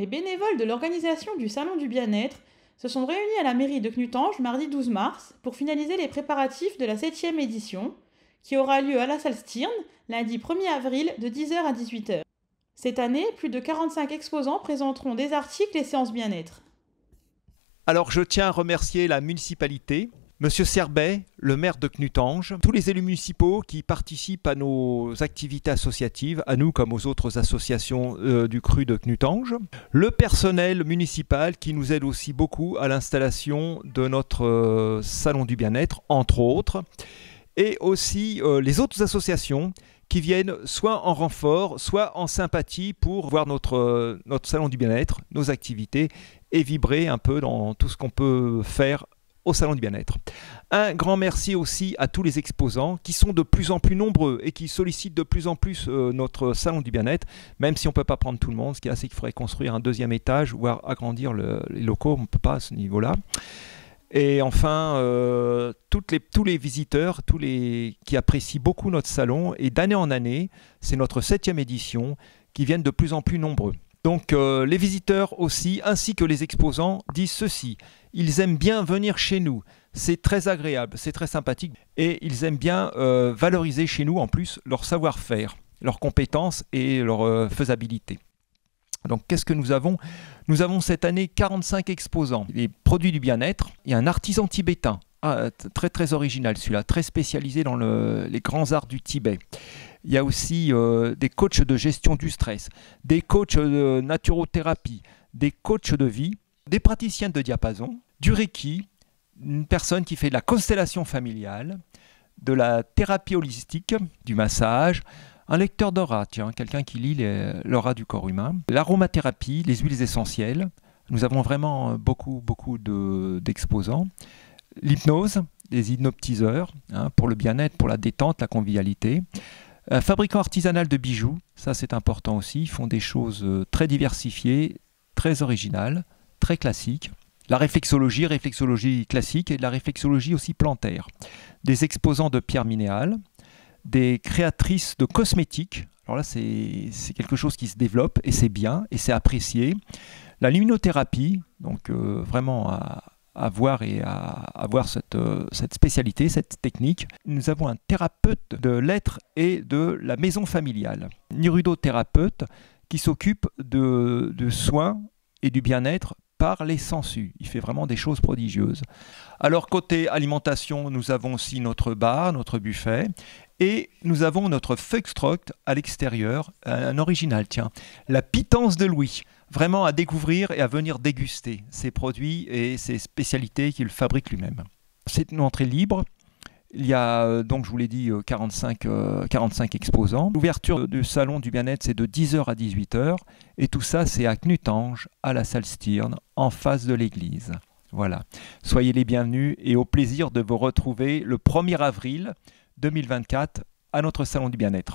Les bénévoles de l'organisation du Salon du Bien-être se sont réunis à la mairie de Knutange mardi 12 mars pour finaliser les préparatifs de la 7e édition, qui aura lieu à la salle Stirn lundi 1er avril de 10 h à 18 h. Cette année, plus de 45 exposants présenteront des articles et séances bien-être. Alors je tiens à remercier la municipalité, Monsieur Serbet, le maire de Knutange, tous les élus municipaux qui participent à nos activités associatives, à nous comme aux autres associations du cru de Knutange, le personnel municipal qui nous aide aussi beaucoup à l'installation de notre salon du bien-être, entre autres, et aussi les autres associations qui viennent soit en renfort, soit en sympathie pour voir notre salon du bien-être, nos activités, et vibrer un peu dans tout ce qu'on peut faire au Salon du Bien-être. Un grand merci aussi à tous les exposants qui sont de plus en plus nombreux et qui sollicitent de plus en plus notre Salon du Bien-être, même si on ne peut pas prendre tout le monde. Ce qui est assez qu'il faudrait construire un deuxième étage, voire agrandir les locaux, on ne peut pas à ce niveau-là. Et enfin, tous les visiteurs, qui apprécient beaucoup notre salon, et d'année en année, c'est notre 7e édition, qui viennent de plus en plus nombreux. Donc les visiteurs aussi, ainsi que les exposants, disent ceci: ils aiment bien venir chez nous, c'est très agréable, c'est très sympathique, et ils aiment bien valoriser chez nous en plus leur savoir-faire, leurs compétences et leur faisabilité. Donc qu'est-ce que nous avons? Nous avons cette année 45 exposants, les produits du bien-être. Il y a un artisan tibétain, très très original celui-là, très spécialisé dans les grands arts du Tibet. Il y a aussi des coachs de gestion du stress, des coachs de naturothérapie, des coachs de vie, des praticiens de diapason, du Reiki, une personne qui fait de la constellation familiale, de la thérapie holistique, du massage, un lecteur d'aura, tiens, quelqu'un qui lit l'aura du corps humain, l'aromathérapie, les huiles essentielles. Nous avons vraiment beaucoup d'exposants. L'hypnose, des hypnotiseurs, pour le bien-être, pour la détente, la convivialité. Un fabricant artisanal de bijoux, ça c'est important aussi, ils font des choses très diversifiées, très originales, très classiques. La réflexologie classique et de la réflexologie aussi plantaire. Des exposants de pierres minérales, des créatrices de cosmétiques. Alors là c'est quelque chose qui se développe et c'est bien et c'est apprécié. La luminothérapie, donc vraiment à voir et à avoir cette spécialité, cette technique. Nous avons un thérapeute de l'être et de la maison familiale, neurodothérapeute qui s'occupe de soins et du bien-être par les sangsues. Il fait vraiment des choses prodigieuses. Alors côté alimentation, nous avons aussi notre bar, notre buffet, et nous avons notre Foxtrot à l'extérieur, un original, tiens, la pitance de Louis. Vraiment à découvrir et à venir déguster ses produits et ses spécialités qu'il fabrique lui-même. C'est une entrée libre. Il y a donc, je vous l'ai dit, 45 exposants. L'ouverture du salon du bien-être, c'est de 10 h à 18 h. Et tout ça, c'est à Knutange, à la salle Stirn, en face de l'église. Voilà. Soyez les bienvenus et au plaisir de vous retrouver le 1er avril 2024 à notre salon du bien-être.